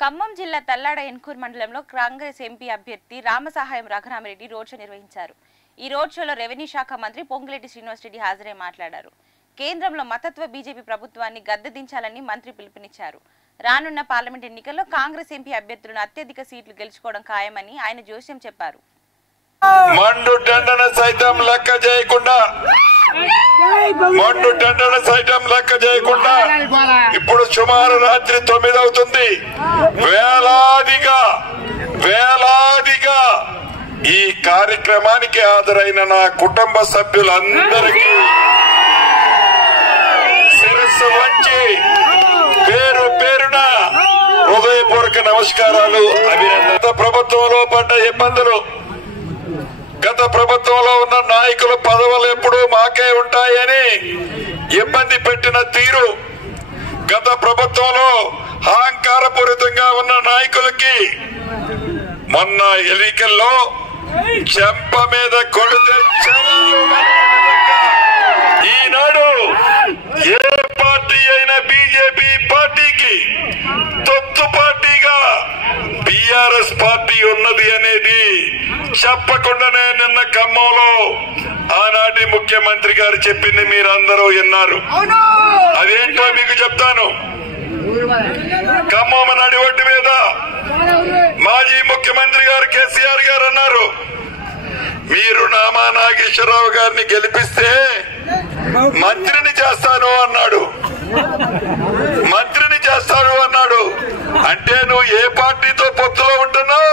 ఖమ్మం జిల్లా తల్లాడ ఎన్కూర్ మండలంలో కాంగ్రెస్ ఎంపీ అభ్యర్థి రామసహాయం రఘురామరెడ్డి రోడ్ షో నిర్వహించారు. ఈ రోడ్ షోలో రెవెన్యూ శాఖ మంత్రి పొంగులేటి శ్రీనివాసరెడ్డి హాజరై మాట్లాడారు. కేంద్రంలో మతత్వ బీజేపీ ప్రభుత్వాన్ని గద్దెదించాలని మంత్రి పిలుపునిచ్చారు. రానున్న పార్లమెంట్ ఎన్నికల్లో కాంగ్రెస్ ఎంపీ అభ్యర్థులను అత్యధిక సీట్లు గెలుచుకోవడం ఖాయమని ఆయన జోస్యం చెప్పారు. మండు టెండన సైతం లెక్క చేయకుండా ఇప్పుడు సుమారు రాత్రి 9 అవుతుంది. వేలాదిగా ఈ కార్యక్రమానికి హాజరైన నా కుటుంబ సభ్యులందరికీ శిరస్సు వంచి పేరు పేరున హృదయపూర్వక నమస్కారాలు, అభినందన. ప్రభుత్వంలో పడ్డ ఇబ్బందులు, గత ప్రభుత్వంలో ఉన్న నాయకుల పదవులు ఎప్పుడూ మాకే ఉంటాయని ఇబ్బంది పెట్టిన తీరు, గత ప్రభుత్వంలో అహంకారపూరితంగా ఉన్న నాయకులకి మొన్న ఎన్నికల్లో చెంప మీద కొడితే ఈనాడు ఏ పార్టీ అయినా బీజేపీ పార్టీకి తొత్తు పార్టీగా బీఆర్ఎస్ పార్టీ ఉన్నది అనేది చెప్పకుండానే నిన్న ఖమ్మంలో ఆనాటి ముఖ్యమంత్రి గారు చెప్పింది మీరందరూ విన్నారు. అదేంటో మీకు చెప్తాను. ఖమ్మం నడి ఒడ్డు మీద మాజీ ముఖ్యమంత్రి గారు కేసీఆర్ గారు అన్నారు, మీరు నామా నాగేశ్వరరావు గారిని గెలిపిస్తే మంత్రిని చేస్తాను అన్నాడు. అంటే నువ్వు ఏ పార్టీతో పొత్తులో ఉంటున్నావు?